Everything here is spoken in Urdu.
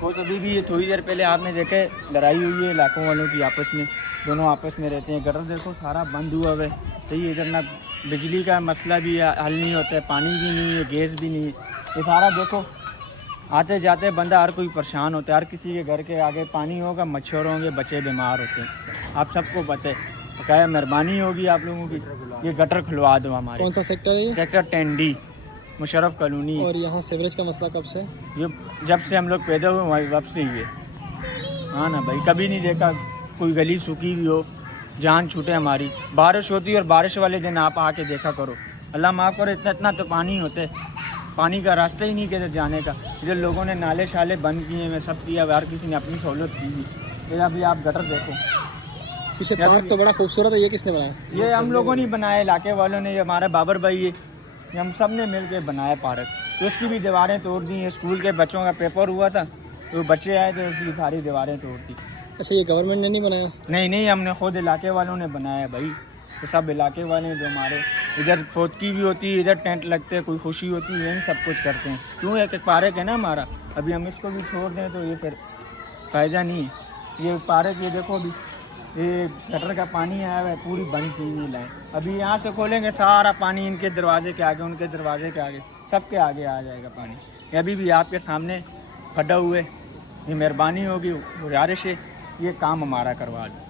وہ تو ابھی بھی تھوڑی دیر پہلے آپ نے دیکھے لڑائی ہوئی ہے علاقوں والوں کی آپس میں، دونوں آپس میں رہتے ہیں. گٹر دیکھو سارا بند ہوا ہے. صحیح ادھر نہ بجلی کا مسئلہ بھی حل نہیں ہوتا ہے، پانی بھی نہیں ہے، گیس بھی نہیں ہے. یہ سارا دیکھو آتے جاتے بندہ ہر کوئی پریشان ہوتا ہے. ہر کسی کے گھر کے آگے پانی ہوگا، مچھر ہوں گے، بچے بیمار ہوتے ہیں. آپ سب کو پتہ ہے. کیا مہربانی ہوگی آپ لوگوں کی، یہ گٹر کھلوا دو ہمارے. کون سا سیکٹر ہے یہ؟ Sector 10D Musharraf colony. اور یہاں سیوریج کا مسئلہ کب سے؟ یہ جب سے ہم لوگ پیدا ہوئے وب سے ہی ہے. ہاں نا بھائی، کبھی نہیں دیکھا کوئی گلی سوکھی ہوئی ہو، جان چھوٹے ہماری. بارش ہوتی ہے اور بارش والے دن آپ آ کے دیکھا کرو، اللہ معاف کرو اتنا تو پانی ہوتا ہے، پانی کا راستہ ہی نہیں کدھر جانے کا. ادھر لوگوں نے نالے شالے بند کیے ہیں، سب کیا، ہر کسی نے اپنی سہولت کی ہوئی. یہ ابھی آپ گٹر دیکھو. پیچھے پارک تو بڑا خوبصورت ہے، یہ کس نے بنایا؟ یہ ہم لوگوں نے بنایا، علاقے والوں نے. یہ ہمارا بابر بھائی ہے، یہ ہم سب نے مل کے بنایا پارک. تو اس کی بھی دیواریں توڑ دی ہیں. اسکول کے بچوں کا پیپر ہوا تھا تو بچے آئے تھے، اس کی ساری دیواریں توڑ دی. اچھا، یہ گورنمنٹ نے نہیں بنایا؟ نہیں، ہم نے خود علاقے والوں نے بنایا بھائی. یہ سب علاقے والے ہیں جو ہمارے ادھر فوتکی بھی ہوتی ہے، ادھر ٹینٹ لگتے ہیں، کوئی خوشی ہوتی ہے، یہی سب کچھ کرتے ہیں. کیوں ایک پارک ہے نا ہمارا، ابھی ہم اس کو بھی چھوڑ دیں تو یہ پھر فائدہ نہیں ہے. یہ پارک یہ دیکھو ابھی یہ گٹر کا پانی آیا ہوا ہے، پوری بند کی ہوئی لائن. ابھی یہاں سے کھولیں گے سارا پانی ان کے دروازے کے آگے، ان کے دروازے کے آگے، سب کے آگے آ جائے گا پانی. یہ ابھی بھی آپ کے سامنے کھڑا ہوئے. یہ مہربانی ہوگی، گزارش ہے یہ کام ہمارا کروا دیں.